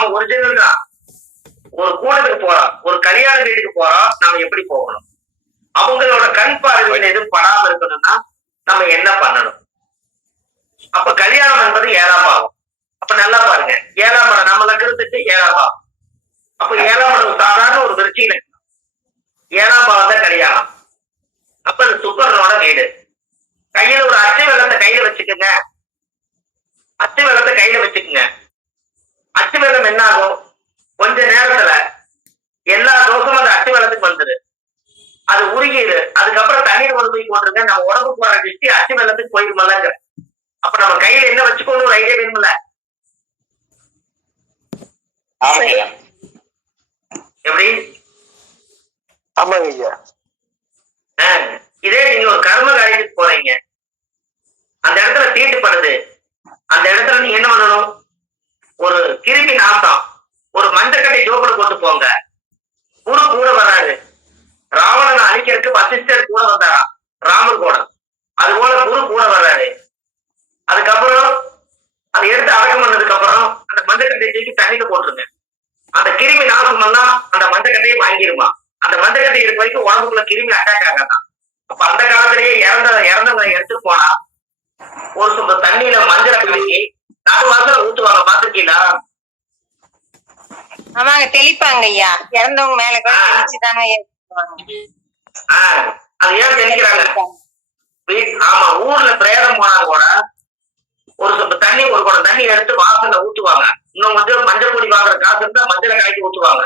நாம ஒரிஜினல் தான் ஒரு கூடத்துக்கு போறோம். ஒரு கல்யாண வீட்டுக்கு போறோம். நாம எப்படி போகணும்? அவங்களோட கண் பார்வையில் எதுவும் படாம இருக்கணும்னா நம்ம என்ன பண்ணணும்? அப்ப கல்யாணம் என்பது ஏழாம் பாவம். அப்ப நல்லா பாருங்க. ஏழாம் மடம் நம்ம லக்னத்துக்கு ஏழாம் பாவம். அப்ப ஏழாம் மடம் சாதாரண ஒரு விருச்சி லக்னம். ஏழாம் பாவம் தான் கல்யாணம். அப்ப அது சுக்கரனோட வீடு. கையில ஒரு அச்சை வெள்ளத்தை கையில வச்சுக்கோங்க. அச்சை வெள்ளத்தை கையில வச்சுக்கோங்க. அச்சு வெள்ளம் என்ன ஆகும் கொஞ்ச நேரத்துல எல்லா தோஷமும் அந்த அச்சு வெள்ளத்துக்கு வந்துரு. அது உருகிடு அதுக்கப்புறம் தண்ணீர் கொண்டு போய் போட்டுருங்க. நம்ம உடம்பு போற டிஸ்டி அச்சு வெள்ளத்துக்கு போயிருமல்லங்க அப்ப நம்ம கையில என்ன வச்சுக்கணும் ஒரு ஐடியா வேணும்ல? எப்படி? ஆமாங்க ஐயா. இதே நீங்க ஒரு கர்ம காரியத்துக்கு போறீங்க. அந்த இடத்துல தீட்டுப்படுது. அந்த இடத்துல நீங்க என்ன பண்ணணும்? ஒரு கிருமி நாசம் ஒரு மஞ்சக்கட்டை ஜோப்புல போட்டு போங்க. குரு கூட வராரு. ராவணனை அழிக்கிறதுக்கு வசிஷ்டர் கூட வந்தாரா ராமர் கூட. அது போல குரு கூட வர்றாரு அதுக்கப்புறம் அதை எடுத்து அடக்கம் பண்ணதுக்கு அப்புறம் அந்த மஞ்சக்கட்டையை தூக்கி தண்ணியில போட்டுருங்க. அந்த கிருமி நாசம் எல்லாம் அந்த மஞ்சக்கட்டையை வாங்கிருமா? அந்த மஞ்சக்கட்டை இருக்க வரைக்கும் உடம்புக்குள்ள கிருமி அட்டாக் ஆகாதான் அப்ப அந்த காலத்திலேயே இறந்த இறந்தவங்க எடுத்து போனா ஒரு சொந்த தண்ணியில மஞ்சளை கலக்கி நடு வாசல ஊத்துவாங்க பாத்துருக்கீங்களா ஆமாங்க தெளிப்பாங்க ஐயா. இறந்தவங்க மேல கூட தெளிச்சுதாங்க அது ஏன் தெளிக்கிறாங்க? ஆமா ஊர்ல பிரேதம் போனா கூட ஒரு தண்ணி ஒரு குடம் தண்ணி எடுத்து வாசல்ல ஊத்துவாங்க. இன்னும் கொஞ்சம் மஞ்சள் பொடி வாங்குற காசு இருந்தா மஞ்சளை கலக்கி ஊத்துவாங்க.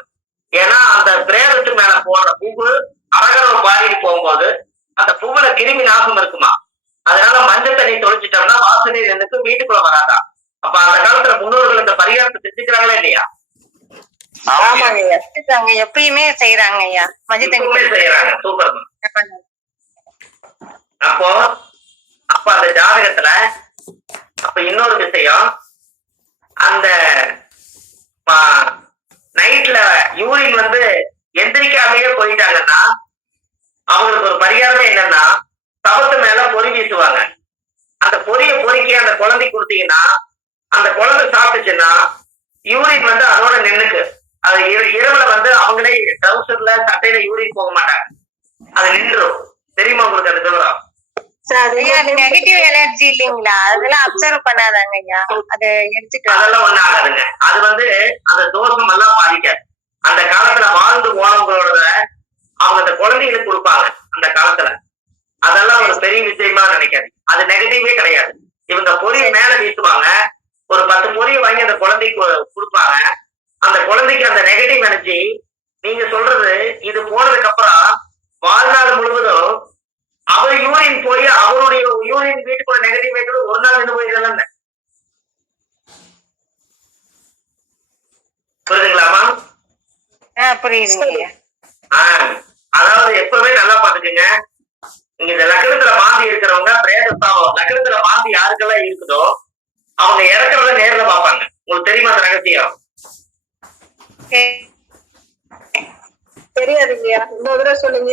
ஏன்னா அந்த பிரேதத்து மேல போடுற பூவு அரகரவ பாடிட்டு போகும்போது அந்த பூவுல கிருமி நாசம் இருக்குமா? அதனால மஞ்சள் தண்ணி தொளிச்சிட்டோம்னா வாசனை எனக்கு வீட்டுக்குள்ள வராதா? அப்ப அந்த காலத்துல முன்னோர்கள் இந்த பரிகாரத்தை செஞ்சுக்கிறாங்களா இல்லையா? ஆமாங்க செஞ்சுட்டாங்க. எப்பயுமே செய்யறாங்க ஐயா. மஞ்சள் தண்ணி செய்யறாங்க சூப்பர். அப்போ அப்ப அந்த ஜாதகத்துல அப்ப இன்னொரு விஷயம் அந்த நைட்ல யூரின் வந்து எந்திரிக்காமயே போயிட்டாங்கன்னா அவங்களுக்கு ஒரு பரிகாரமே என்னன்னா தவத்து மேல பொறி வீசுவாங்க. அந்த பொரிய பொறுக்கி அந்த குழந்தை கொடுத்தீங்கன்னா அந்த குழந்தை சாப்பிட்டுச்சுன்னா யூரின் வந்து அதோட நின்னுக்கு. அது இர- இரவுல வந்து அவங்களே ட்ரௌசர்ல சட்டையில யூரின் போக மாட்டாங்க. அது நின்றும் தெரியுமா உங்களுக்கு அது விவரம்? ஐயா அது நெகட்டிவ் எனர்ஜி இல்லைங்களா? அதெல்லாம் அப்சர்வ் பண்ணாதாங்க ஐயா. அது அதெல்லாம் ஒண்ணு ஆகாதுங்க. அது வந்து அந்த தோஷம் எல்லாம் பாதிக்காது. அந்த காலத்துல வாழ்ந்து போனவங்களோட அவங்க அந்த குழந்தைகளுக்கு கொடுப்பாங்க அந்த காலத்துல. அதெல்லாம் ஒரு பெரிய விஷயமா நினைக்காது அது நெகட்டிவே கிடையாது. இவங்க பொறி மேல வீசுவாங்க ஒரு பத்து பொரிய வாங்கி அந்த குழந்தைக்கு கொடுப்பாங்க. அந்த குழந்தைக்கு அந்த நெகட்டிவ் எனர்ஜி நீங்க சொல்றது இது போனதுக்கு அப்புறம் வாழ்நாள் முழுவதும் அவர் யூரின் போய் அவருடைய யூரின் வீட்டுக்குள்ள நெகட்டிவ் வைக்கிறது ஒரு நாள் நின்று போயிடலாம் புரியுதுங்களாமா ஆஹ் புரியுதுங்க. ஐயா ஆஹ் அதாவது எப்பவுமே நல்லா பாத்துக்கங்க நீங்க இந்த லக்னத்துல மாந்தி இருக்கிறவங்க பிரேத சாபம் லக்னத்துல மாந்தி யாருக்கெல்லாம் இருக்குதோ அவங்க இறக்குறத நேர்ல பார்ப்பாங்க. உங்களுக்கு தெரியுமா அந்த ரகசியம்? சரி. தெரியாதுங்கய்யா இன்னொரு தடவை சொல்லுங்க.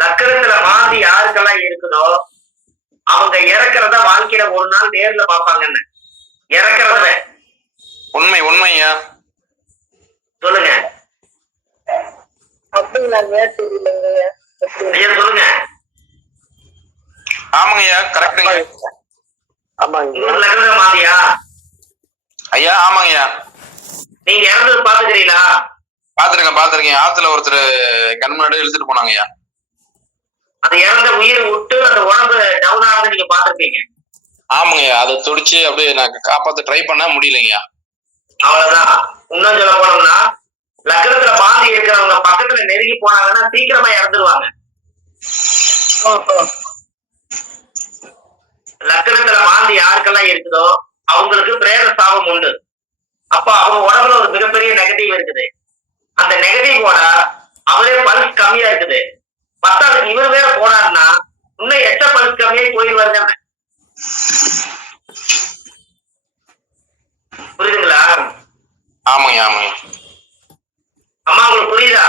லக்னத்துல மாந்தி யாருக்கெல்லாம் இருக்குதோ அவங்க இறக்குறத வாழ்க்கையில ஒரு நாள் நேர்ல பார்ப்பாங்கன்னு. இறக்குறத. உண்மை உண்மையா சொல்லுங்க. அப்படிங்களாங்க? ஐயா சொல்லுங்க. ஆமாங்க ஐயா கரெக்டுங்க ஐயா உங்களுக்கு லக்னத்துல மாந்தியா ஐயா ஆமாங்க ஐயா நீங்க இறந்தது பாத்துக்கிறீங்களா பாத்துருக்கேன் பாத்துருக்கேன் ஆத்துல ஒருத்தர் கண் முன்னாடி இழுத்துட்டு போனாங்க ஐயா அது இறந்த உயிர் விட்டு அந்த உடம்பு டவுன் நீங்க பாத்திருப்பீங்க ஆமாங்க ஐயா அதை துடிச்சு அப்படியே நான் காப்பாத்த ட்ரை பண்ண முடியலைங்கய்யா. அவ்வளவுதான். இன்னும் சொல்ல போனோம்னா லக்னத்துல பாந்தி இருக்கிறவங்க பக்கத்துல நெருங்கி போனாங்கன்னா சீக்கிரமா இறந்துருவாங்க. ஓஹோ. லக்னத்துல மாந்தி யாருக்கெல்லாம் இருக்குதோ அவங்களுக்கு பிரேத சாபம் உண்டு. அப்ப அவங்க உடம்புல ஒரு மிகப்பெரிய நெகட்டிவ் இருக்குது. அந்த நெகட்டிவோட அவரே பல்ஸ் கம்மியா இருக்குது. பத்தாவதுக்கு இவர் வேற போனாருன்னா இன்னும் எச்ச பல்ஸ் கம்மியாகி போயிடுவாருங்க புரியுதுங்களா? ஆமாங்க ஆமாங்க. அம்மா உங்களுக்கு புரியுதா?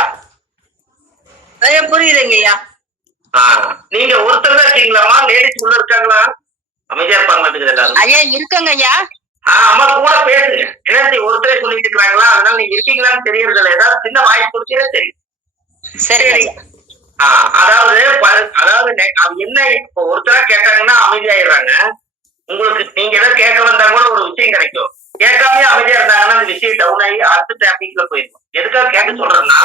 ஐயா புரியுதுங்கய்யா நீங்க ஒருத்தர் தான் இருக்கீங்களாமா லேடிஸ் உள்ள இருக்காங்களா? அமைதியா இருப்பாங்க எல்லாரும். ஐயா இருக்குங்க ஐயா. ஆஹ் அம்மா கூட பேசுங்க. என்ன ஒருத்தரே சொல்லிட்டு இருக்காங்களா அதனால நீங்க இருக்கீங்களான்னு தெரியறது இல்லை ஏதாவது சின்ன வாய்ஸ் கொடுத்தீங்கன்னா சரி சரிங்க ஐயா. ஆஹ் அதாவது அதாவது அது என்ன இப்போ ஒருத்தரா கேட்டாங்கன்னா அமைதியாயிடுறாங்க. உங்களுக்கு நீங்க ஏதாவது கேட்க வந்தா கூட ஒரு விஷயம் கிடைக்கும். கேட்காமயே அமைதியா இருந்தாங்கன்னா அந்த விஷயம் டவுன் ஆகி அடுத்த டாபிக்ல போயிருக்கும் எதுக்காக கேட்க சொல்றேன்னா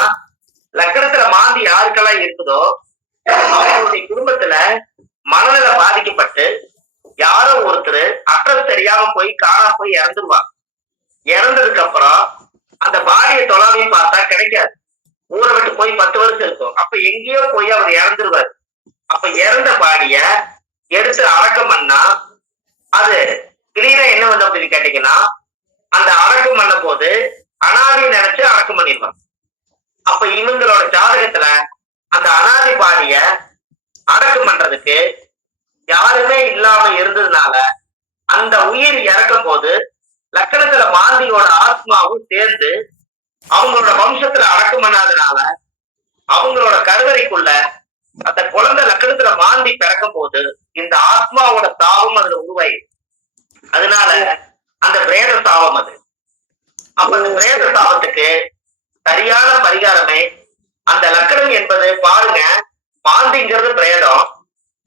லக்கணத்துல மாந்தி யாருக்கெல்லாம் இருக்குதோ அவங்களுடைய குடும்பத்துல மனநிலை பாதிக்கப்பட்டு தெரியாம போய் காணாம போய் இறந்துருவான் இறந்ததுக்கு அப்புறம் அந்த பாடியை தொலாவி பார்த்தா கிடைக்காது. ஊரை விட்டு போய் பத்து வருஷம் இருக்கும். அப்ப எங்கேயோ போய் அவர் இறந்துருவாரு. அப்ப இறந்த பாடிய எடுத்து அடக்கம் பண்ணா அது கிளீனா என்ன வந்து அப்படின்னு கேட்டீங்கன்னா அந்த அடக்கம் பண்ண போது அனாதி நினைச்சு அடக்கம் பண்ணிடுவான் அப்ப இவங்களோட ஜாதகத்துல அந்த அனாதி பாடிய அடக்கம் பண்றதுக்கு யாருமே இல்லாம இருந்ததுனால அந்த உயிர் இறக்கும் போது லக்கணத்துல மாந்தியோட ஆத்மாவும் சேர்ந்து அவங்களோட வம்சத்துல அடக்கம் பண்ணாதனால அவங்களோட கருவறைக்குள்ள அந்த குழந்தை லக்கணத்துல மாந்தி பிறக்கும் போது இந்த ஆத்மாவோட சாபம் அதுல உருவாயிடும். அதனால அந்த பிரேத சாபம் அது. அப்ப அந்த பிரேத சாபத்துக்கு சரியான பரிகாரமே அந்த லக்கணம் என்பது பாருங்க மாந்திங்கிறது பிரேதம்.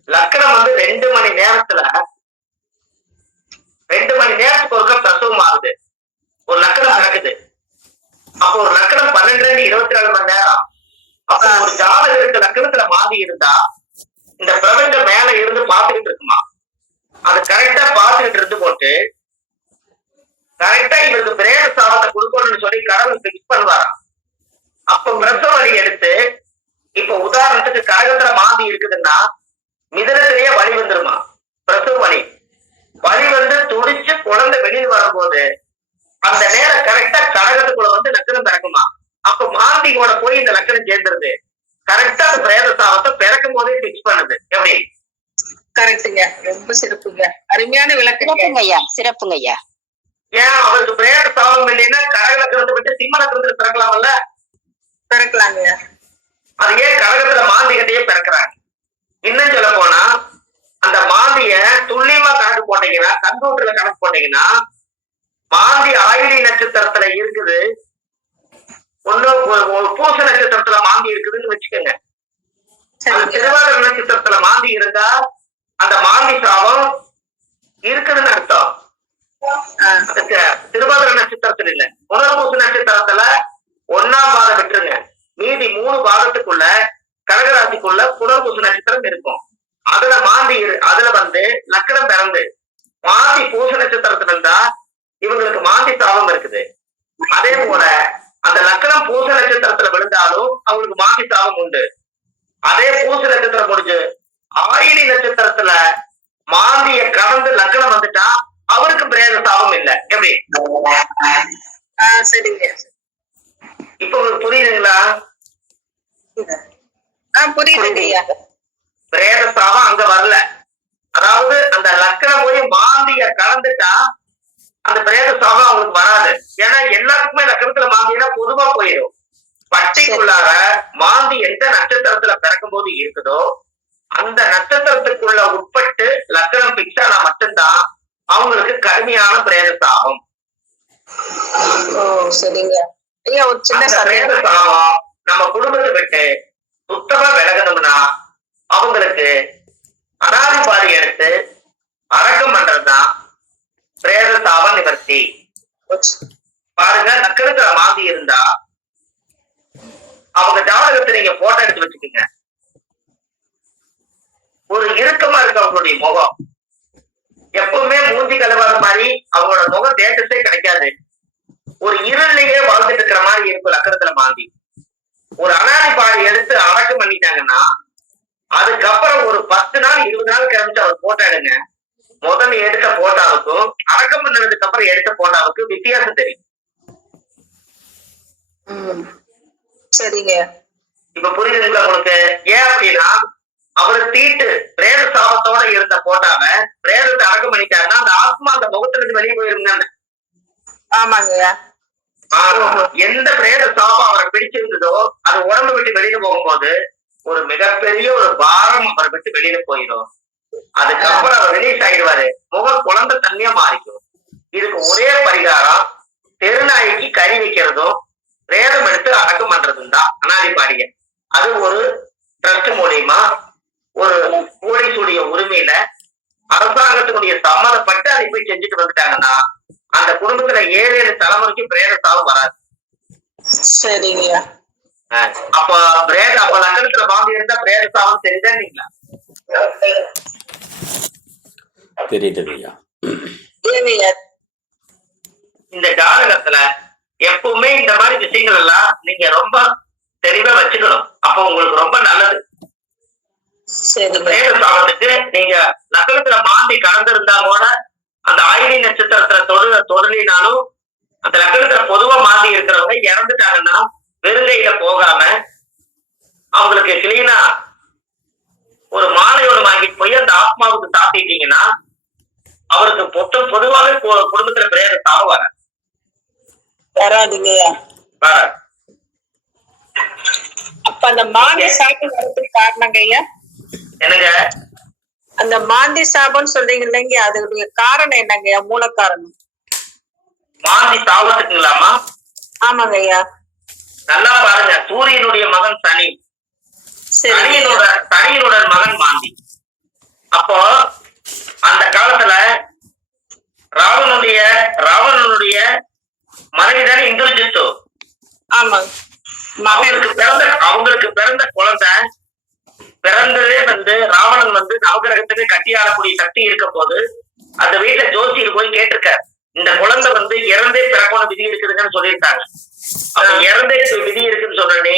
லக்கணம் வந்து ரெண்டு மணி நேரத்துல ரெண்டு மணி நேரத்துக்கு ஒருக்க பிரசவம் ஆகுது. ஒரு லக்கணம் நடக்குது. அப்போ ஒரு லக்கணம் பன்னெண்டு ரெண்டு இருபத்தி நாலு மணி நேரம். அப்போ ஒரு ஜாதகருக்கு லக்கணத்துல மாறி இருந்தா இந்த பிரபஞ்சம் மேல இருந்து பார்த்துக்கிட்டு இருக்குமா? அது கரெக்டா பார்த்துக்கிட்டு இருந்து போட்டு கரெக்டா இவருக்கு பிரேத சாபத்தை கொடுக்கணும்னு சொல்லி கடவுள் பிக்ஸ் பண்ணுவாராம் அப்ப பிரசவ வலி எடுத்து இப்ப உதாரணத்துக்கு கரகத்துல மாந்தி இருக்குதுன்னா மிதனத்திலேயே வழி வந்துருமா? பிரசவ வழி வலி வந்து துடிச்சு குழந்தை வெளியில் வரும்போது அந்த நேரம் கரெக்டா கடகத்துக்குள்ள வந்து லக்கணம் பிறக்குமா? அப்ப மாந்தியோட போய் இந்த லக்கணம் சேர்ந்துருது. கரெக்டா அந்த பிரேத சாபத்தை பிறக்கும் போதே பிக்ஸ் பண்ணுது. எப்படி? கரெக்டுங்க ரொம்ப சிறப்புங்க. அருமையான சிறப்புங்க ஐயா சிறப்புங்க ஐயா ஏன் அவருக்கு பிரேத சாபம் இல்லைன்னா கடக லக்கணத்தை விட்டு சிம்ம லக்கணத்துல பிறக்கலாம்ல? பிறக்கலாங்க. அது ஏன் கடகத்துல மாந்தி கட்டையே பிறக்கிறாங்க? இன்னும் சொல்ல போனா அந்த மாந்திய துல்லியமா கணக்கு போட்டீங்கன்னா கம்ப்யூட்டர்ல கணக்கு போட்டீங்கன்னா மாந்தி ஆயுளி நட்சத்திரத்துல இருக்குது. ஒண்ணு பூச நட்சத்திரத்துல மாந்தி இருக்குதுன்னு வச்சுக்கோங்க. திருவாதிரை நட்சத்திரத்துல மாந்தி இருந்தா அந்த மாந்தி சாபம் இருக்குதுன்னு அர்த்தம். திருவாதிரை நட்சத்திரத்துல இல்ல. புனர்பூச நட்சத்திரத்துல ஒன்னாம் பாதம் விட்டுருங்க. மீதி மூணு பாதத்துக்குள்ள கடகராசிக்குள்ள புனர்பூச நட்சத்திரம் இருக்கும். அதுல மாந்தி அதுல வந்து லக்கணம் பிறந்து மாந்தி பூச நட்சத்திரத்துல இருந்தா இவங்களுக்கு மாந்தி சாபம் இருக்குது. அதே போல அந்த லக்கணம் பூச நட்சத்திரத்துல விழுந்தாலும் அவங்களுக்கு மாந்தி சாபம் உண்டு. அதே பூச நட்சத்திரம் முடிஞ்சு ஆயிலி நட்சத்திரத்துல மாந்திய கடந்து லக்கணம் வந்துட்டா அவருக்கு பிரேத சாபம் இல்ல. எப்படி? சரிங்க. இப்ப உங்களுக்கு புரியுதுங்களா? புரியுதுங்க பிரேத சாபம் அங்க வரல. அதாவது அந்த லக்கணம் போய் மாந்திய கலந்துட்டா அந்த பிரேத சாபம் அவங்களுக்கு வராது. ஏன்னா எல்லாத்துக்குமே லக்கணத்துல மாந்தினா பொதுவா போயிடும். பட்டிக்குள்ளார மாந்தி எந்த நட்சத்திரத்துல பிறக்கும் போது இருக்குதோ அந்த நட்சத்திரத்துக்குள்ள உட்பட்டு லக்கணம் பிக்ஸ் ஆனா மட்டும்தான் அவங்களுக்கு கடுமையான பிரேத சாபம் சரிங்க. ஐயா ஒரு சின்ன அந்த பிரேத சந்தேகம். சாபம் நம்ம குடும்பத்தை விட்டு சுத்தமா விலகணும்னா அவங்களுக்கு அனாதிபாதி எடுத்து அடக்கம் பண்றதுதான் பிரேத சாப நிவர்த்தி. பாருங்க நக்கணத்துல மாந்தி இருந்தா அவங்க ஜாதகத்தை நீங்க போட்டோ எடுத்து வச்சுக்கோங்க. ஒரு இறுக்கமா இருக்கு அவங்களுடைய முகம். எப்பவுமே மூஞ்சி கலவாத மாதிரி அவங்களோட முகம் தேட்டத்தே கிடைக்காது. ஒரு இருளிலேயே வாழ்ந்துட்டு இருக்கிற மாதிரி இருக்கும் லக்கணத்துல மாந்தி. ஒரு அனாதி பாடி எடுத்து அடக்கம் பண்ணிட்டாங்கன்னா அதுக்கப்புறம் ஒரு பத்து நாள் இருபது நாள் கிளம்பிச்சு அவர் போட்டோ எடுங்க. முதல்ல எடுத்த போட்டாவுக்கும் அடக்கம் பண்ணதுக்கு அப்புறம் எடுத்த போட்டாவுக்கும் வித்தியாசம் தெரியும். சரிங்க. இப்ப புரியுதுங்களா உங்களுக்கு? ஏன் அப்படின்னா அவர் தீட்டு பிரேத சாபத்தோட இருந்த போட்டாவ பிரேதத்தை அடக்கம் பண்ணிட்டாருன்னா அந்த ஆத்மா அந்த முகத்துல இருந்து வெளியே போயிருங்க ஆமாங்க. எந்த பிரேத சாபம் அவரை பிடிச்சிருந்ததோ அது உடம்பு விட்டு வெளியில போகும்போது ஒரு மிகப்பெரிய ஒரு பாரம் அவரை விட்டு வெளியில போயிடும். அதுக்கப்புறம் அவர் ரிலீஸ் ஆயிடுவாரு. முகம் குழந்தை தண்ணியா மாறிக்கும். இதுக்கு ஒரே பரிகாரம் தெருநாய்க்கு கறி வைக்கிறதும் வேதம் எடுத்து அடக்கம் பண்றதும் தான் அனாதிபாடிய அது ஒரு ட்ரஸ்ட் மூலியமா ஒரு போலீஸுடைய உரிமையில அரசாங்கத்தினுடைய சம்மதப்பட்டு அதை போய் செஞ்சுட்டு வந்துட்டாங்கன்னா அந்த குடும்பத்துல ஏழு ஏழு தலைமுறைக்கு பிரேத சாவு வராது. சரிங்கய்யா. அப்ப பிரேத அப்ப லக்கணத்துல பாம்பு இருந்தா பிரேத சாவம் தெரியுதா தெரியுது ஐயா இந்த ஜாதகத்துல எப்பவுமே இந்த மாதிரி விஷயங்கள் எல்லாம் நீங்க ரொம்ப தெளிவா வச்சுக்கணும். அப்ப உங்களுக்கு ரொம்ப நல்லது. பிரேத சாபத்துக்கு நீங்க நகரத்துல மாந்தி கலந்திருந்தா கூட அந்த ஆயிரி நட்சத்திரத்துல தொடு தொடலினாலும் அந்த லக்னத்துல பொதுவா மாந்தி இருக்கிறவங்க இறந்துட்டாங்கன்னா வெறுங்கையில போகாம அவங்களுக்கு கிளீனா ஒரு மாலையோடு வாங்கிட்டு போய் அந்த ஆத்மாவுக்கு சாத்திட்டீங்கன்னா அவருக்கு பொத்து பொதுவாகவே குடும்பத்துல பிரேத சாவு வர வராதுங்கய்யா. அப்ப அந்த மாந்தி சாபம் வரதுக்கு காரணங்க ஐயா என்னங்க? அந்த மாந்தி சாபம்னு சொல்றீங்க இல்லைங்க அதோடைய காரணம் என்னங்கய்யா? மூல காரணம் மாந்தி சாவத்துக்குங்களாமா ஆமாங்க ஐயா நல்லா பாருங்க. சூரியனுடைய மகன் சனி. சனியனோட சனியனோட மகன் மாந்தி. அப்போ அந்த காலத்துல ராவணனுடைய ராவணனுடைய மனைவி தானே இந்திரஜித்து. மகன் அவங்களுக்கு பிறந்த அவங்களுக்கு பிறந்த குழந்தை பிறந்ததே வந்து ராவணன் வந்து நவகிரகத்துக்கு கட்டி ஆளக்கூடிய சக்தி இருக்க போது அந்த வீட்டுல ஜோசியர் போய் கேட்டிருக்கார். இந்த குழந்தை வந்து இறந்தே பிறக்கணும் விதி இருக்குதுங்கன்னு சொல்லியிருக்காங்க. அப்ப இறந்தே விதி இருக்குன்னு சொன்னே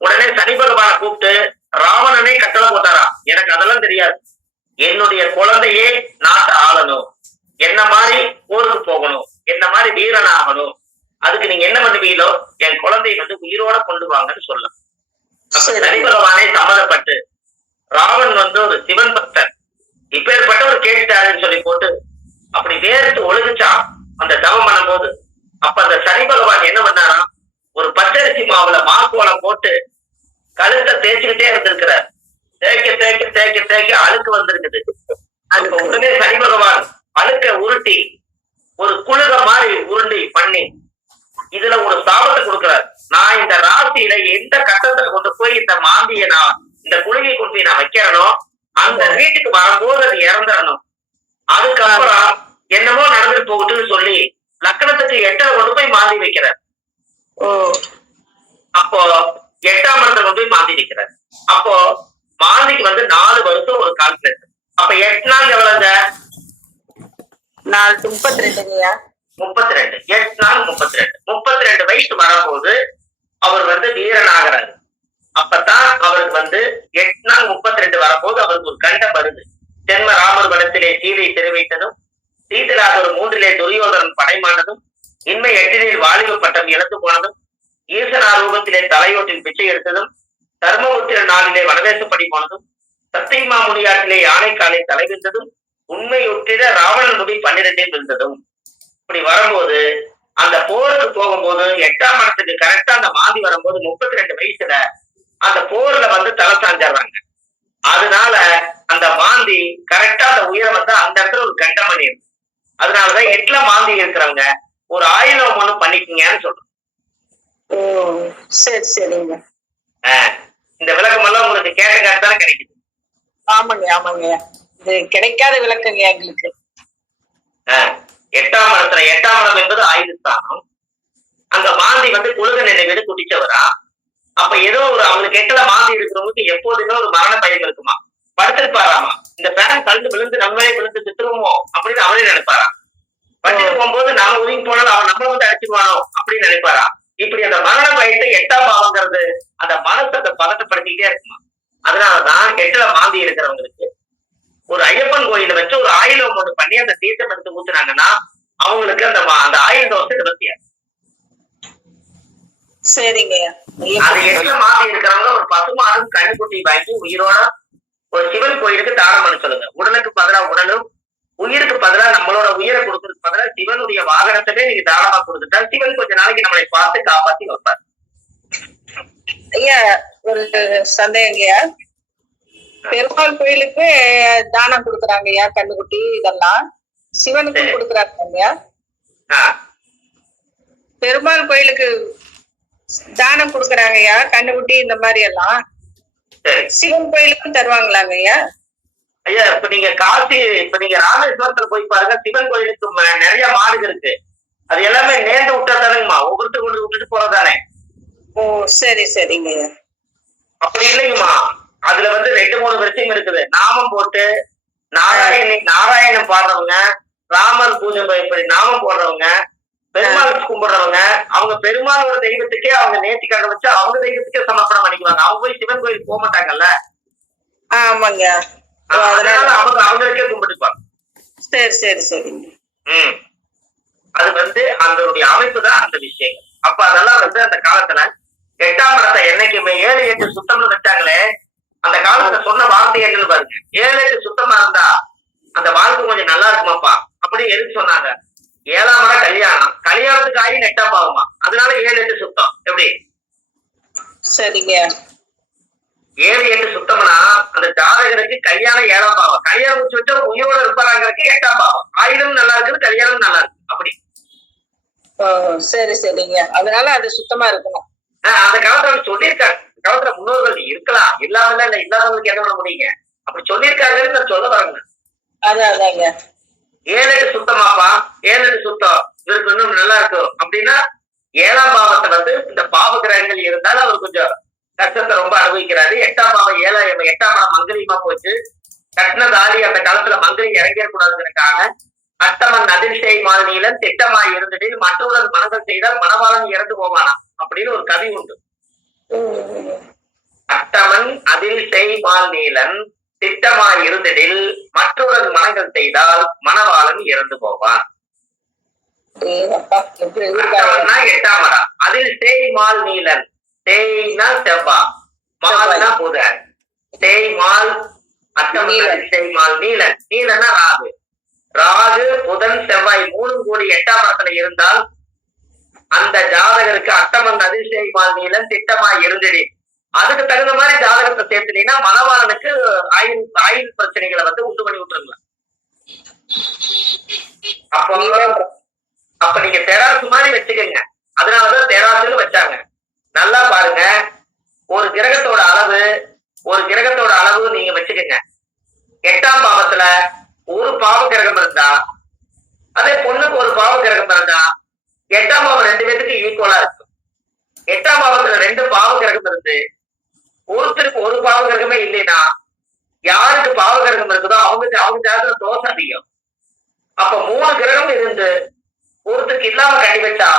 உடனே சனி பகவானை கூப்பிட்டு ராவணனே கட்டளை போட்டாராம் எனக்கு அதெல்லாம் தெரியாது. என்னுடைய குழந்தையே நாட்டை ஆளணும். என்ன மாதிரி போருக்கு போகணும். என்ன மாதிரி வீரன் ஆகணும் அதுக்கு நீங்க என்ன பண்ணுவீங்களோ என் குழந்தையை வந்து உயிரோட கொண்டு வாங்கன்னு சரி. சனி பகவானே சம்மதப்பட்டு ராவன் வந்து ஒரு சிவன் பக்தர் இப்பேற்பட்டவர் கேட்டாருன்னு சொல்லி போட்டு அப்படி வேர்த்து ஒழுகுச்சான் அந்த தவம் பண்ணும்போது அப்ப அந்த சனி பகவான் என்ன பண்ணாராம்? ஒரு பச்சரிசி மாவுல மாக்கோலம் போட்டு கழுத்தை தேய்ச்சிக்கிட்டே இருந்திருக்கிறார். தேய்க்க தேய்க்க தேய்க்க தேய்க்க அழுக்கு வந்திருக்குது. அதுக்கு உடனே சனி பகவான் அழுக்க உருட்டி ஒரு குழுக மாதிரி உருண்டி பண்ணி இதுல ஒரு சாபத்தை கொடுக்கிறார். நான் இந்த ராசியில எந்த கட்டத்துல கொண்டு போய் இந்த மாந்திய நான் இந்த குழுகை கொண்டு நான் வைக்கிறனோ அந்த வீட்டுக்கு வரும்போது அது இறந்துடணும். அதுக்கப்புறம் என்னமோ நடந்துட்டு போகுதுன்னு சொல்லி லக்கணத்துக்கு எட்டரை கொண்டு போய் மாந்தி வைக்கிறார். அப்போ எட்டாம் இடத்துல கொண்டு போய் மாந்தி வைக்கிறார் அப்போ மாந்திக்கு வந்து நாலு வருஷம் ஒரு கால்குலேஷன் அப்ப எட்டு நாள் எவ்வளவுங்க நாலு முப்பத்தி ரெண்டுங்கய்யா முப்பத்தி ரெண்டு எட்டு நாள் முப்பத்தி ரெண்டு முப்பத்தி ரெண்டு வயசு வரும்போது அவர் வந்து வீரனாகிறாரு. அப்பதான் அவருக்கு வந்து எட்டு நாள் முப்பத்தி ரெண்டு வரும்போது அவருக்கு ஒரு கண்டம் வருது. ஜென்ம ராமர் வனத்திலே சீதை தெரிவித்ததும் சீதராக மூன்றிலே துரியோதனன் படைமானதும் இன்மை எட்டினில் வாலிப பட்டம் இழந்து போனதும் ஈசனா ரூபத்திலே தலையோட்டில் பிச்சை எடுத்ததும் தர்மபுத்திர நாளிலே வனவேசப்படி போனதும் சத்தியமா முடியாட்டிலே யானைக்காலை தலைவிந்ததும் உண்மை ஒட்டிட ராவணன் முடி பன்னிரெண்டே விழுந்ததும். இப்படி வரும்போது அந்த போருக்கு போகும்போது எட்டாம் இடத்துக்கு கரெக்டா அந்த மாந்தி வரும்போது முப்பத்தி ரெண்டு வயசுல அந்த போர்ல வந்து தலை சாஞ்சிடுறாங்க அதனால அந்த மாந்தி கரெக்டா அந்த உயரம் வந்து அந்த இடத்துல ஒரு கண்டம் பண்ணிடும் அதனாலதான் எட்டுல மாந்தி இருக்கிறவங்க ஒரு ஆயுதம் ஒண்ணு பண்ணிக்கங்கன்னு சொல்றோம். ஓ சரி சரிங்க. இந்த விளக்கம் எல்லாம் உங்களுக்கு கேட்ட கேட்டாலும் கிடைக்குது. ஆமாங்க ஆமாங்க. இது கிடைக்காத விளக்கங்க எங்களுக்கு. எட்டாம் இடத்துல எட்டாம் இடம் என்பது ஆயுதஸ்தானம். அங்க மாந்தி வந்து குழுக நினைவு குடிச்சவரா அப்ப ஏதோ ஒரு அவங்களுக்கு எட்டுல மாந்தி இருக்கிறவங்களுக்கு எப்போதுமே ஒரு மரண பயம் இருக்குமா? படுத்திருப்பாராமா இந்த பேரன் கழுந்து விழுந்து நம்மளே விழுந்து சித்துருவோமோ? அப்படின்னு அவரே நினைப்பாரா? படுத்துட்டு போகும்போது நாம ஒதுங்கி போனாலும் அவன் நம்மள வந்து அடிச்சிருவானோ? அப்படின்னு நினைப்பாரா? இப்படி அந்த மரண பயத்தை எட்டாம் பாவங்கிறது அந்த மனசை அந்த பதட்டப்படுத்திக்கிட்டே இருக்குமா? அதனாலதான் எட்டுல மாந்தி இருக்கிறவங்களுக்கு ஒரு ஐயப்பன் கோயில வச்சு ஒரு ஆயுதம் ஒண்ணு பண்ணி அந்த தீர்த்தம் எடுத்து ஊத்துனாங்கன்னா அவங்களுக்கு அந்த அந்த ஆயுத தோசை நிவர்த்தியா சரிங்க அது எட்டுல மாந்தி இருக்கிறவங்க ஒரு பசுமாடும் கண்ணுக்குட்டி வாங்கி உயிரோட ஒரு சிவன் கோயிலுக்கு தானம் பண்ண சொல்லுங்க. உடலுக்கு பதிலா உடலும் உயிருக்கு பதிலா நம்மளோட உயிரை கொடுக்கறதுக்கு பதிலா சிவனுடைய வாகனத்தவே நீங்க தானமா கொடுத்துட்டா சிவன் கொஞ்ச நாளைக்கு நம்மளை பார்த்து காப்பாத்தி வைப்பார். ஐயா ஒரு சந்தேகங்கய்யா பெருமாள் கோயிலுக்கு தானம் கொடுக்குறாங்க ஐயா கண்ணுக்குட்டி இதெல்லாம். சிவனுக்கும் கொடுக்குறாங்க ஐயா. பெருமாள் கோயிலுக்கு தானம் கொடுக்கறாங்க ஐயா கண்ணுக்குட்டி இந்த மாதிரி எல்லாம். சிவன் கோயிலுக்கும் தருவாங்களாங்க ஐயா? ஐயா இப்ப நீங்க காசி இப்ப நீங்க ராமேஸ்வரத்துல போய் பாருங்க சிவன் கோயிலுக்கு நிறைய மாடுகள் இருக்கு. அது எல்லாமே நேர்ந்து விட்டா தானேங்கம்மா ஒவ்வொருத்தர் கொண்டு விட்டுட்டு போறதானே? ஓ சரி சரிங்க அப்படி இல்லைங்கம்மா. அதுல வந்து ரெண்டு மூணு விஷயம் இருக்குது. நாமம் போட்டு நாராயணி நாராயணம் பாடுறவங்க ராமர் பூஜை இப்படி நாமம் போடுறவங்க பெருமாள் கும்பிடுறவங்க அவங்க பெருமாளோட தெய்வத்துக்கே அவங்க நேர்த்தி கண்டு வச்சு அவங்க தெய்வத்துக்கே சமர்ப்பணம் பண்ணிக்குவாங்க. அவங்க போய் சிவன் கோயிலுக்கு போக மாட்டாங்கல்ல? ஆமாங்க. அதனால அவங்க அவங்களுக்கே கும்பிட்டுப்பாங்க. சரி சரி சரிங்க ம். அது வந்து அதனுடைய அமைப்பு தான் அந்த விஷயம் அப்ப அதெல்லாம் வந்து அந்த காலத்துல எட்டாம் இடத்தை என்னைக்குமே ஏழு எட்டு சுத்தம்னு வச்சாங்களே அந்த காலத்துல சொன்ன வார்த்தைகள் பாருங்க. ஏழு எட்டு சுத்தமா இருந்தா அந்த வாழ்க்கை கொஞ்சம் நல்லா இருக்குமாப்பா? அப்படி எதுக்கு சொன்னாங்க? ஏழாம் இடம் கல்யாணம். கல்யாணத்துக்கு ஆகி எட்டாம் பாவமா? அதனால ஏழு எட்டு சுத்தம். எப்படி? சரிங்க. ஏழு எட்டு சுத்தம்னா அந்த ஜாதகருக்கு கல்யாணம் ஏழாம் பாவம். கல்யாணம் முடிச்சு வச்சா உயிரோட இருப்பாங்கிறதுக்கு எட்டாம் பாவம். ஆயுதம் நல்லா இருக்குது கல்யாணம் நல்லா இருக்கு. அப்படி. சரி சரிங்க. அதனால அது சுத்தமா இருக்கணும். அந்த காலத்துல சொல்லியிருக்காங்க. காலத்துல முன்னோர்கள் இருக்கலாம். இல்லாமல இல்ல இல்லாதவங்களுக்கு என்ன பண்ண முடியுங்க? அப்படி சொல்லியிருக்காங்கன்னு நான் சொல்ல வரேங்க. அதான் அதாங்க. ஏழு சுத்தமாப்பா ஏழு சுத்தம் இவருக்கு இன்னும் நல்லா இருக்கும். அப்படின்னா ஏழாம் பாவத்தை வந்து இந்த பாவ கிரகங்கள் இருந்தாலும் அவர் கொஞ்சம் கஷ்டத்தை ரொம்ப அனுபவிக்கிறாரு. எட்டாம் பாவம் ஏழாம் எட்டாம் பாவம் மங்கலியமா போச்சு. கட்டின தாலி அந்த காலத்துல மங்கலி இறங்கிடக்கூடாதுங்கிறதுக்காக அட்டமன் அதிர்ஷ்டை மாலினியில திட்டமாய் இருந்துட்டு மற்றவுடன் மனங்கள் செய்தால் மணவாளன் இறந்து போவானாம் அப்படின்னு ஒரு கவி உண்டு. அட்டமன் அதில் செய்வால் நீலன் திட்டமாய் இருந்திடில் மற்றொரு மனங்கள் செய்தால் மணவாளன் இறந்து போவான். எட்டாம் அதில் தேய்மால் நீலன். தேய்னா செவ்வா. மால்னா புதன். அட்டமன் நீலன். அதில் தேய்மால் நீலன். நீலன்னா ராகு. ராகு புதன் செவ்வாய் மூணும் கூடி எட்டாம் இடத்துல இருந்தால் அந்த ஜாதகருக்கு அட்டமன் அதிசயமால் நீலன் திட்டமாய் இருந்திடி அதுக்கு தகுந்த மாதிரி ஜாதகத்தை சேர்த்துட்டீங்கன்னா மனவாளனுக்கு ஆயுள் ஆயுள் பிரச்சனைகளை வந்து உண்டு பண்ணி விட்டுருங்களா அப்போ அப்ப நீங்க தெராசு மாதிரி வச்சுக்கோங்க. அதனாலதான் தெராசுன்னு வச்சாங்க. நல்லா பாருங்க. ஒரு கிரகத்தோட அளவு ஒரு கிரகத்தோட அளவு நீங்க வச்சுக்கோங்க. எட்டாம் பாவத்துல ஒரு பாவ கிரகம் இருந்தா அதே பொண்ணுக்கு ஒரு பாவ கிரகம் இருந்தா எட்டாம் பாவம் ரெண்டு பேத்துக்கு ஈக்குவலா இருக்கும். எட்டாம் பாவத்துல ரெண்டு பாவ கிரகம் இருந்து ஒருத்தருக்கு ஒரு பாவ கிரகமே இல்லைன்னா யாருக்கு பாவ கிரகம் இருக்குதோ அவங்க அவங்க ஜாதகம் தோசை அதிகம். அப்ப மூணு கிரகம் இருந்து ஒருத்தருக்கு இல்லாம கட்டி வச்சா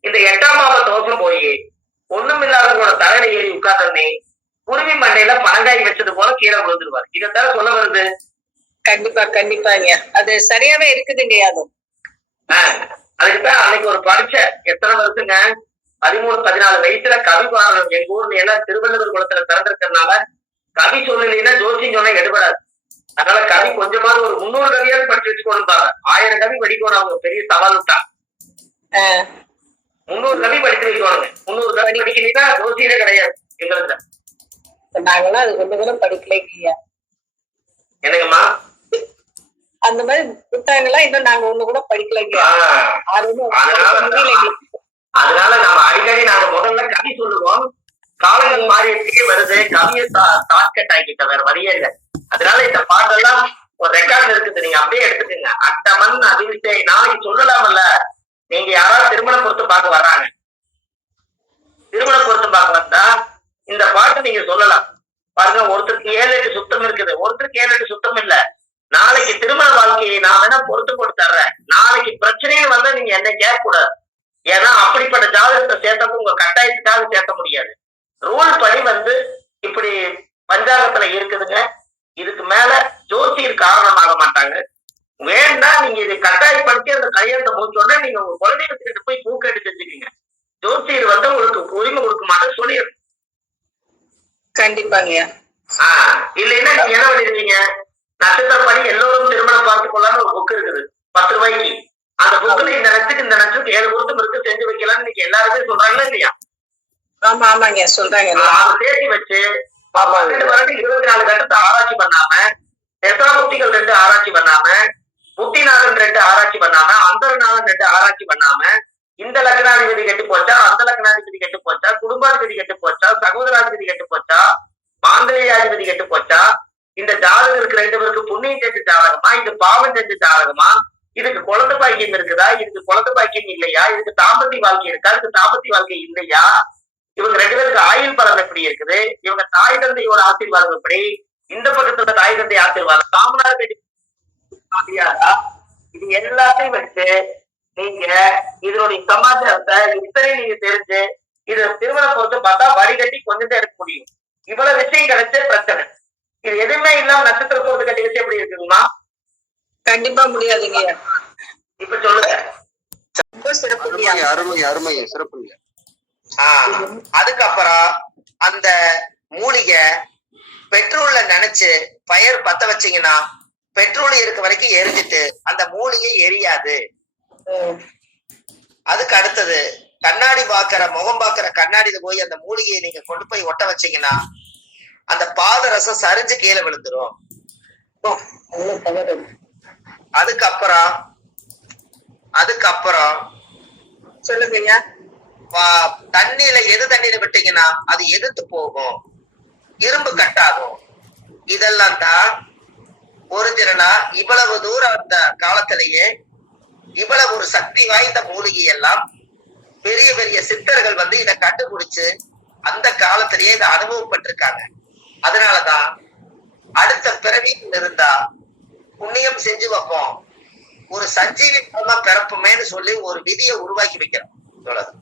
இந்த எட்டாம் பாவ தோசம் போய் ஒண்ணும் இல்லாதவங்களோட தலையில ஏறி உட்கார்ந்தே குருவி மண்டையில பனங்காய் வச்சது போல கீழே விழுந்துருவார். இதைத்தான் சொல்ல வருது. கண்டிப்பா கண்டிப்பாங்க. அது சரியாவே இருக்குதுங்க ஆஹ் அதுக்குதான் அன்னைக்கு ஒரு படிச்ச எத்தனை வருஷங்க? பதிமூணு பதினாலு வயசுல கவி பாடணும். எங்க ஊர்ல எல்லாம் திருவள்ளுவர் குளத்துல பிறந்திருக்கிறதுனால கவி சொல்லலைன்னா ஜோசியம் சொன்னா எடுபடாது. அதனால கவி கொஞ்சமாவது ஒரு முந்நூறு கவியாவது படிச்சு வச்சுக்கணும் ஆயிரம் கவி படிக்கணும் அவங்க பெரிய சவால் விட்டா. ஆஹ் முந்நூறு கவி படிச்சு வைக்கணுங்க. முந்நூறு கவி படிக்கிறீங்கன்னா ஜோசியரே கிடையாது எங்களுக்கு நாங்கெல்லாம் அது கொஞ்சம் கூட படிக்கலைங்க என்னங்கம்மா? அந்த மாதிரி புத்தகங்கள்லாம் இன்னும் நாங்க ஒண்ணு கூட படிக்கலைங்க ஆஹ் ஆர்வமும் அதனால நாம அடிக்கடி நாங்க முதல்ல கவி சொல்லுவோம். காலங்கள் மாறிட்டே வருது. கவியை ஷார்ட்கட் ஆக்கிட்ட வேற வழியே இல்லை. அதனால இந்த பாட்டெல்லாம் ஒரு ரெக்கார்ட் இருக்குது. நீங்க அப்படியே எடுத்துக்கோங்க. அட்டமன் அதிர்ஷ்டை. நாளைக்கு சொல்லலாம்ல நீங்க யாராவது திருமணம் பொறுத்து பார்க்க வர்றாங்க. திருமணம் பொறுத்து பார்க்க வந்தா இந்த பாட்டு நீங்க சொல்லலாம். பாருங்க ஒருத்தருக்கு ஏழு எட்டு சுத்தம் இருக்குது. ஒருத்தருக்கு ஏழு எட்டு சுத்தம் இல்ல. நாளைக்கு திருமண வாழ்க்கையை நான் வேணா பொறுத்து போட்டு தர்றேன். நாளைக்கு பிரச்சனைன்னு வந்தா நீங்க என்ன கேட்க கூடாது ஏன்னா அப்படிப்பட்ட ஜாதகத்தை சேர்த்தப்ப உங்க கட்டாயத்துக்காக சேர்க்க முடியாது. ரூல் படி வந்து இப்படி பஞ்சாங்கத்துல இருக்குதுங்க. இதுக்கு மேல ஜோசியர் காரணமாக மாட்டாங்க. வேணா நீங்க இதை கட்டாயப்படுத்தி அந்த கல்யாணத்தை முடிச்சோடனே நீங்க உங்க குழந்தைகிட்ட போய் பூக்கெட்டு செஞ்சுக்கீங்க ஜோசியர் வந்து உங்களுக்கு உரிமை கொடுக்க மாட்டேன்னு சொல்லிடுறேன். கண்டிப்பாங்க. ஆஹ் இல்லைன்னா நீங்க என்ன பண்ணிருவீங்க நட்சத்திரப்படி எல்லோரும் திருமணம் பார்த்து கொள்ளாம ஒரு புக் இருக்குது பத்து ரூபாய்க்கு அந்த புக்ல இந்த நட்சத்திரம் இந்த நட்சத்திரம் ஏழு பொருத்தம் இருக்கு செஞ்சு வைக்கலாம்னு இன்னைக்கு எல்லாருமே சொல்றாங்களா இல்லையா? ஆமா ஆமாங்க சொல்றாங்க. அதை சேர்த்து வச்சு பன்னெண்டு வருடம் இருபத்தி நாலு கட்டத்தை ஆராய்ச்சி பண்ணாம தசாபுக்திகள் ரெண்டு ஆராய்ச்சி பண்ணாம புத்திநாதன் ரெண்டு ஆராய்ச்சி பண்ணாம அந்தரநாதன் ரெண்டு ஆராய்ச்சி இந்த லக்னாதிபதி கெட்டு போச்சா அந்த லக்னாதிபதி கெட்டு போச்சா குடும்பாதிபதி கெட்டு போச்சா சகோதராதிபதி கெட்டு போச்சா மாந்திரியாதிபதி கெட்டு போச்சா இந்த ஜாதகருக்கு ரெண்டு பேருக்கு புண்ணியம் செஞ்ச ஜாதகமா இது பாவம் செஞ்ச ஜாதகமா இதுக்கு குழந்தை பாக்கியம் இருக்குதா? இதுக்கு குழந்தை பாக்கியம் இல்லையா? இதுக்கு தாம்பத்திய வாழ்க்கை இருக்கா? இதுக்கு தாம்பத்திய வாழ்க்கை இல்லையா? இவங்க ரெண்டு பேருக்கு ஆயுள் பலம் எப்படி இருக்குது? இவங்க தாய் தந்தையோட ஆசீர்வாதம் எப்படி? இந்த பக்கத்துல தாய் தந்தை ஆசீர்வாதம். காமனார் இது எல்லாத்தையும் வச்சு நீங்க இதனுடைய சமாச்சாரத்தை இத்தனை நீங்க தெரிஞ்சு இது திருமண பொறுத்து பார்த்தா வடிகட்டி கொஞ்சம் தான் எடுக்க முடியும். இவ்வளவு விஷயம் கிடைச்ச பிரச்சனை. இது எதுவுமே இல்லாம நட்சத்திர பொறுத்து கட்டி வச்சு எப்படி இருக்குங்களா கண்டிப்பா முடியாதுங்கய்யா இப்ப சொல்லுங்க. ரொம்ப சிறப்புங்கய்யா அருமை அருமை சிறப்புங்க ஆஹ் அதுக்கப்புறம் அந்த மூலிகை பெட்ரோல்ல நினைச்சு பயர் பத்த வச்சீங்கன்னா பெட்ரோல் இருக்க வரைக்கும் எரிஞ்சிட்டு அந்த மூலிகை எரியாது. அதுக்கு அடுத்தது கண்ணாடி பாக்குற முகம் பாக்குற கண்ணாடியில போய் அந்த மூலிகையை நீங்க கொண்டு போய் ஒட்ட வச்சீங்கன்னா அந்த பாதரசம் சரிஞ்சு கீழே விழுந்துரும். அதுக்கப்புறம் அதுக்கப்புறம் சொல்லுங்கய்யா. வா- தண்ணியில எது தண்ணியில விட்டீங்கன்னா அது எதிர்த்து போகும். இரும்பு கட்டாகும். இதெல்லாம் தான் ஒரிஜினலா இவ்வளவு தூரம் அந்த காலத்திலேயே இவ்வளவு ஒரு சக்தி வாய்ந்த மூலிகை எல்லாம் பெரிய பெரிய சித்தர்கள் வந்து இதை கண்டுபிடிச்சு அந்த காலத்திலேயே இதை அனுபவப்பட்டிருக்காங்க. அதனாலதான் அடுத்த பிறவியில் இருந்தா புண்ணியம் செஞ்சு வைப்போம். ஒரு சஞ்சீவி மூலமா பிறப்புமேன்னு சொல்லி ஒரு விதியை உருவாக்கி வைக்கிறோம். இவ்வளவு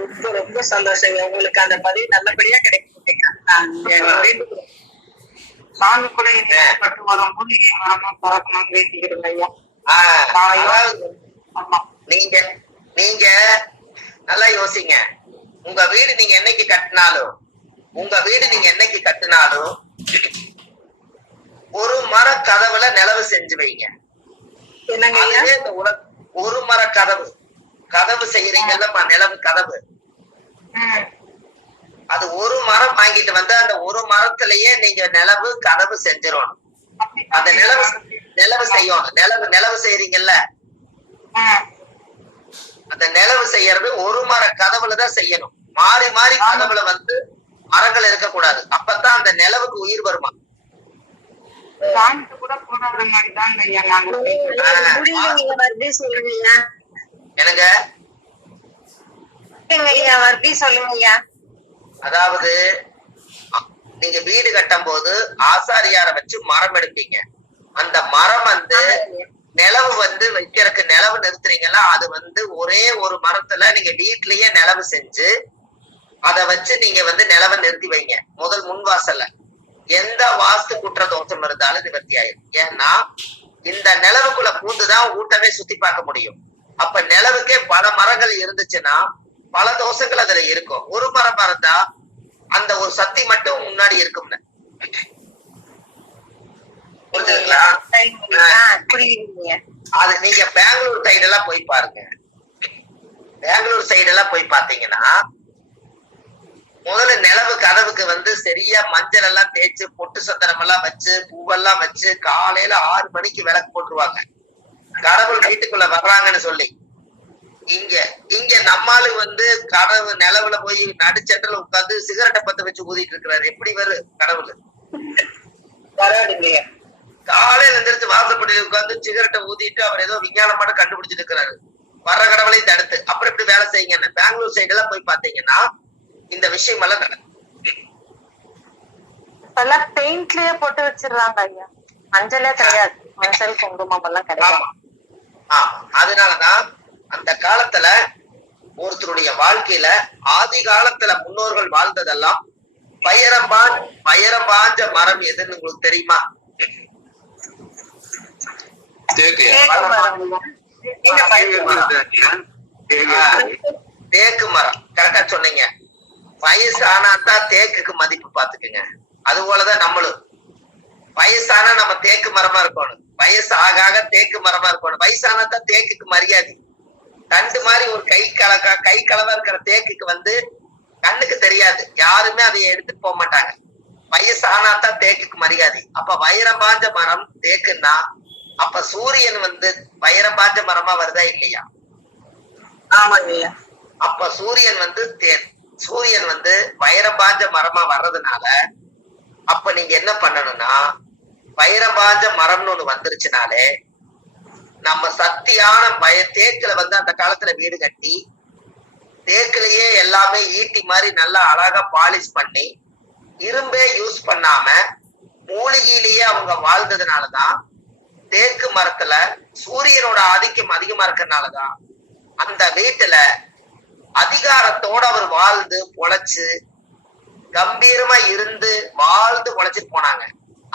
ரொம்ப ரொம்ப சந்தோஷங்க. உங்களுக்கு அந்த பதிவு நல்லபடியா வேண்டுகிறேன். நாங்கள் கூட பட்டு வரும். மூலிகை மரமா பறக்கணும்னு வேண்டிக்கிறோம் ஐயா. நீங்க நீங்க நல்லா யோசிங்க. உங்க வீடு நீங்க என்னைக்கு கட்டினாலும் உங்க வீடு நீங்க என்னைக்கு கட்டினாலும் ஒரு மர கதவுல நிலவு செஞ்சு வைங்க. ஒரு மர கதவு கதவு செய்யறீங்கல்லம்மா நிலவு கதவு. அது ஒரு மரம் வாங்கிட்டு வந்து அந்த ஒரு மரத்திலேயே நீங்க நிலவு கதவு செஞ்சிடணும் அந்த நிலவு நிலவு செய்யணும். நிலவு நிலவு செய்யறீங்கல்ல அந்த நிலவு செய்யறது ஒரு மர கதவுல தான் செய்யணும். மாறி மாறி கதவுல வந்து மரங்கள் இருக்கக்கூடாது. அப்பதான் அந்த நிலவுக்கு உயிர் வருமா? சாமிக்கு கூட மாதிரி ஐயா நாங்க எனக்கு ஐயா அதாவது நீங்க வீடு கட்டும் போது ஆசாரியார வச்சு மரம் எடுப்பீங்க. அந்த மரம் வந்து நிலவு வந்து வைக்கிறதுக்கு நிலவு நிறுத்துறீங்களா அது வந்து ஒரே ஒரு மரத்துல நீங்க வீட்லயே நிலவு செஞ்சு அத வச்சு நீங்க வந்து நிலவை நிறுத்தி வைங்க முதல் முன் வாசல்ல எந்த வாஸ்து குற்ற தோஷம் இருந்தாலும் நிவர்த்தி ஆயிடும் ஏன்னா இந்த நிலவுக்குள்ள பூந்துதான் ஊட்டவே சுத்தி பார்க்க முடியும். அப்ப நிலவுக்கே பல மரங்கள் இருந்துச்சுன்னா பல தோஷங்கள் அதுல இருக்கும். ஒரு மரம் மறந்தா அந்த ஒரு சக்தி மட்டும் முன்னாடி இருக்கும்னு. புரியுதுங்கய்யா அது நீங்க பெங்களூர் சைடு எல்லாம் போய் பாருங்க. பெங்களூர் சைடு எல்லாம் போய் பாத்தீங்கன்னா முதல்ல நிலவு கதவுக்கு வந்து சரியா மஞ்சள் எல்லாம் தேய்ச்சு பொட்டு சந்தனம் எல்லாம் வச்சு பூவெல்லாம் வச்சு காலையில ஆறு மணிக்கு விளக்கு போட்டுருவாங்க. கடவுள் வீட்டுக்குள்ள வர்றாங்கன்னு சொல்லி. இங்க இங்க நம்மாளு வந்து கனவு நிலவுல போய் நடுச்சட்டில் உட்கார்ந்து சிகரெட்டை பத்த வச்சு ஊதிட்டு இருக்கிறாரு. எப்படி வரு கடவுள்? காலையில எந்திரிச்சு வாசப்படியில உட்கார்ந்து சிகரெட்டை ஊதிட்டு அவர் ஏதோ விஞ்ஞானம் மட்டும் கண்டுபிடிச்சிட்டு இருக்கிறாரு. வர்ற கடவுளையும் தடுத்து. அப்புறம் இப்படி வேலை செய்யுங்க பெங்களூர் சைடு எல்லாம் போய் பாத்தீங்கன்னா இந்த விஷயம் எல்லாம் நடக்கும். இப்பெல்லாம் பெயிண்ட்லயே போட்டு வச்சிடுறாங்க ஐயா. மஞ்சளே கிடையாது. மஞ்சள் குங்குமம் எல்லாம் கிடையாது. அதனாலதான் அந்த காலத்துல ஒருத்தருடைய வாழ்க்கையில ஆதி காலத்துல முன்னோர்கள் வாழ்ந்ததெல்லாம் பயரம்பான் பயரம்பாஞ்ச மரம் எதுன்னு உங்களுக்கு தெரியுமா? தேக்கு தேக்கு மரம். நீங்க பயந்து தேக்கு மரம். கரெக்டா சொன்னீங்க. வயசு ஆனாதான் தேக்குக்கு மதிப்பு பாத்துக்குங்க அது போலதான் நம்மளும். வயசானா நம்ம தேக்கு மரமா இருக்கணும். வயசு ஆக ஆக தேக்கு மரமா இருக்கணும். வயசானாதான் தேக்குக்கு மரியாதை. தண்டு மாதிரி ஒரு கை கலக்க கை கலவா இருக்கிற தேக்குக்கு வந்து கண்ணுக்கு தெரியாது. யாருமே அதை எடுத்துட்டு போக மாட்டாங்க. வயசு ஆனாதான் தேக்குக்கு மரியாதை. அப்ப வைரம் பாஞ்ச மரம் தேக்குன்னா அப்ப சூரியன் வந்து வைரம் பாஞ்ச மரமா வருதா இல்லையா? ஆமாங்க ஐயா அப்ப சூரியன் வந்து தே- சூரியன் வந்து வைரம் பாஞ்ச மரமா வர்றதுனால அப்ப நீங்க என்ன பண்ணணும்னா வைரம் பாஞ்ச மரம்னு ஒண்ணு வந்துருச்சுனாலே நம்ம சக்தியான பய தேக்குல வந்து அந்த காலத்துல வீடு கட்டி தேக்குலயே எல்லாமே ஈட்டி மாதிரி நல்லா அழகா பாலிஷ் பண்ணி இரும்பே யூஸ் பண்ணாம மூலிகையிலேயே அவங்க வாழ்ந்ததுனாலதான் தேக்கு மரத்துல சூரியனோட ஆதிக்கம் அதிகமா இருக்கிறதுனாலதான் அந்த வீட்டுல அதிகாரத்தோட அவர் வாழ்ந்து பொழைச்சு கம்பீரமா இருந்து வாழ்ந்து பொழைச்சிட்டு போனாங்க.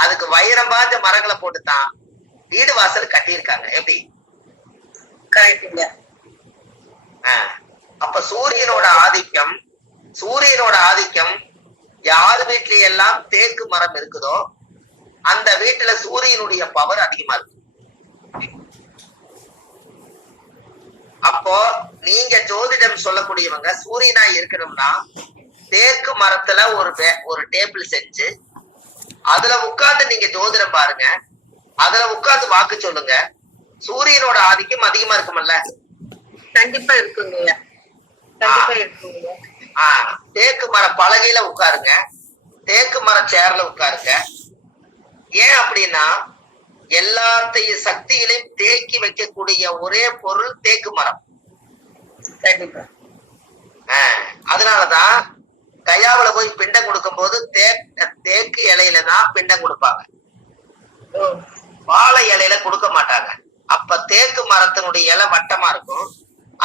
அதுக்கு வைரம் பாஞ்ச மரங்களை போட்டுதான் வீடு வாசல் கட்டியிருக்காங்க. எப்படி? கரெக்டுங்க. அப்ப சூரியனோட ஆதிக்கம் சூரியனோட ஆதிக்கம் யார் வீட்ல எல்லாம் தேக்கு மரம் இருக்குதோ அந்த வீட்டுல சூரியனுடைய பவர் அதிகமா இருக்கு. அப்போ நீங்க ஜோதிடம் சொல்லக்கூடியவங்க சூரியனா இருக்கணும்னா தேக்கு மரத்துல ஒரு ஒரு டேபிள் செஞ்சு அதுல உட்கார்ந்து நீங்க ஜோதிடம் பாருங்க. அதுல உட்கார்ந்து வாக்கு சொல்லுங்க. சூரியனோட ஆதிக்கம் அதிகமா இருக்குமல்ல? கண்டிப்பா இருக்குங்க. தேக்கு மர பலகையில உட்காருங்க. தேக்கு மர சேர்ல உட்காருங்க. ஏன் அப்படின்னா எல்லாத்தையும் சக்திகளையும் தேக்கி வைக்கக்கூடிய ஒரே பொருள் தேக்கு மரம். கண்டிப்பா. அதனாலதான் கயாவுல போய் பிண்டம் கொடுக்கும்போது தே தேக்கு இலையில தான் பிண்டம் கொடுப்பாங்க. வாழை இலையில கொடுக்க மாட்டாங்க. அப்ப தேக்கு மரத்தினுடைய இலை வட்டமா இருக்கும்.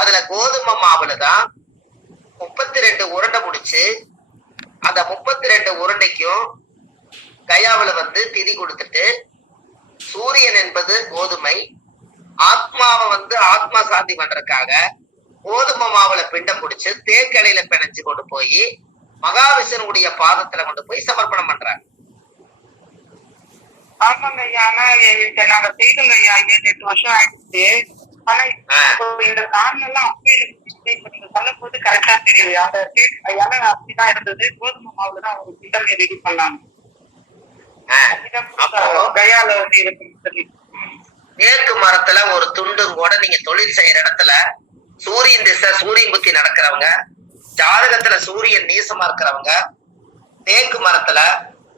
அதுல கோதுமை மாவுல தான் முப்பத்தி ரெண்டு உருண்டை முடிச்சு அந்த முப்பத்தி ரெண்டு உருண்டைக்கும் கயாவுல வந்து திதி கொடுத்துட்டு சூரியன் என்பது கோதுமை ஆத்மாவை வந்து ஆத்மா சாந்தி பண்றதுக்காக கோதுமை மாவுல பிண்டம் பிடிச்சு தேக்கலையில பிணைச்சு கொண்டு போய் மகாவிஷ்ணுடைய பாதத்துல கொண்டு போய் சமர்ப்பணம் பண்றாங்க ஆமாங்க ஐயா. ஆனா இத நாங்க செய்தோங்க ஐயா. ஏழு எட்டு வருஷம் ஆயிடுச்சு. ஆனா இந்த காரணம் எல்லாம் இப்ப நீங்க சொல்லும் போது கரெக்டா தெரியுது. அந்த இலை அப்படிதான் இருந்தது. கோதுமை மாவுல தான் அவங்க கிண்டல் ரெடி பண்ணாங்க. கயால வந்து சொல்லி தேக்கு மரத்துல ஒரு துண்டும் கூட நீங்க தொழில் செய்யற இடத்துல சூரியன் திசை சூரியன் புத்தி நடக்கிறவங்க ஜாதகத்துல சூரியன் நீசமா இருக்கிறவங்க தேக்கு மரத்துல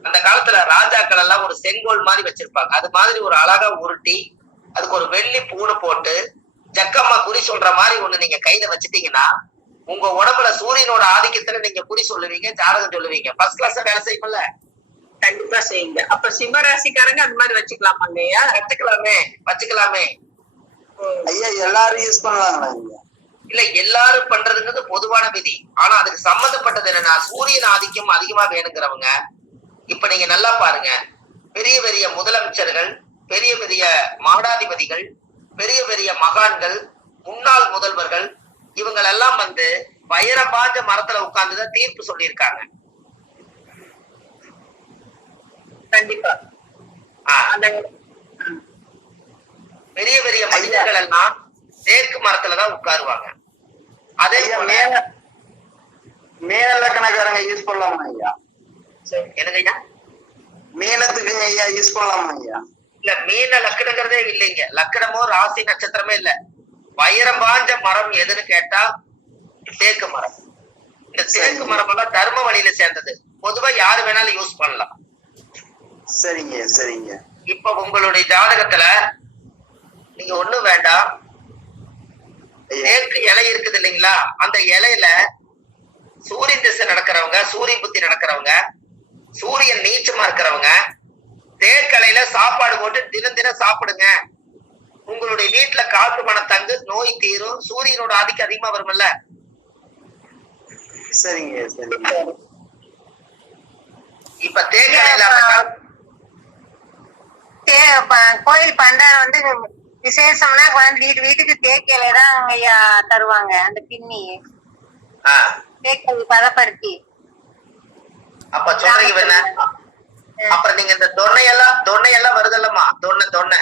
அந்த காலத்துல ராஜாக்கள் எல்லாம் ஒரு செங்கோல் மாதிரி வச்சிருப்பாங்க. அது மாதிரி ஒரு அழகா உருட்டி அதுக்கு ஒரு வெள்ளி பூணு போட்டு ஜக்கம்மா குறி சொல்ற மாதிரி ஒண்ணு நீங்க கையில வச்சிட்டீங்கன்னா உங்க உடம்புல சூரியனோட ஆதிக்கத்துல நீங்க குறி சொல்லுவீங்க ஜாதகம் சொல்லுவீங்க. ஃபர்ஸ்ட் கிளாஸ் வேலை செய்யும்ல? கண்டிப்பா செய்யுங்க. அப்ப சிம்ம ராசிக்காரங்க அந்த மாதிரி வச்சுக்கலாமாங்க ஐயா வச்சுக்கலாமே வச்சுக்கலாமே. ஐயா எல்லாரும் யூஸ் பண்ணலாங்களா இல்ல எல்லாரும் பண்றதுங்கிறது பொதுவான விதி. ஆனா அதுக்கு சம்மந்தப்பட்டது என்னன்னா சூரியன் ஆதிக்கம் அதிகமா வேணுங்கிறவங்க இப்ப நீங்க நல்லா பாருங்க. பெரிய பெரிய முதலமைச்சர்கள் பெரிய பெரிய மாடாதிபதிகள் பெரிய பெரிய மகான்கள் முன்னாள் முதல்வர்கள் இவங்களெல்லாம் வந்து வைரம் பாஞ்ச மரத்துல உட்கார்ந்துதான் தீர்ப்பு சொல்லியிருக்காங்க. கண்டிப்பா. பெரிய பெரிய மனிதர்கள் எல்லாம் தேக்கு மரத்துலதான் உட்காருவாங்க. அதே மேல மேல லக்கணக்காரங்க யூஸ் பண்ணலாமா ஐயா. எனக்கு ஐயா? மீனத்துக்கு ஐயா யூஸ் பண்ணலாமா ஐயா? இல்ல மீன லக்கணங்கிறதே இல்லைங்க. லக்கணமோ ராசி நட்சத்திரமே இல்ல. வைரம் பாஞ்ச மரம் எதுன்னு கேட்டா தேக்கு மரம். இந்த தேக்கு மரம் எல்லாம் தர்ம வழியில சேர்ந்தது. பொதுவா யாரு வேணாலும் யூஸ் பண்ணலாம். சரிங்க சரிங்க. இப்ப உங்களுடைய ஜாதகத்துல நீங்க ஒண்ணும் வேண்டாம். தேக்கு இலை இருக்குது இல்லைங்களா? அந்த இலையில சூரியன் திசை நடக்கிறவங்க சூரிய புத்தி நடக்கிறவங்க சூரியன் நீச்சமா இருக்கிறவங்க தேக்கலையில சாப்பாடு போட்டு தினம் தினம் சாப்பிடுங்க. உங்களுடைய வீட்டுல காற்று மனம் தங்கு நோய் தீரும் சூரியனோட ஆதிக்கம் அதிகமா வரும்ல? சரிங்க இப்ப தேக்கலையில கோயில் பண்டாரம் வந்து விசேஷம்னா வந்து வீட்டு வீட்டுக்கு தேக்கையில தான் ஐயா தருவாங்க அந்த பின்னி. தேக்கை பதப்படுத்தி. அப்ப சொல்றீங்க அப்புறம் நீங்க இந்த தொன்னையெல்லாம் தொன்னையெல்லாம் வருதல்லம்மா? தொன்னை தொன்னை.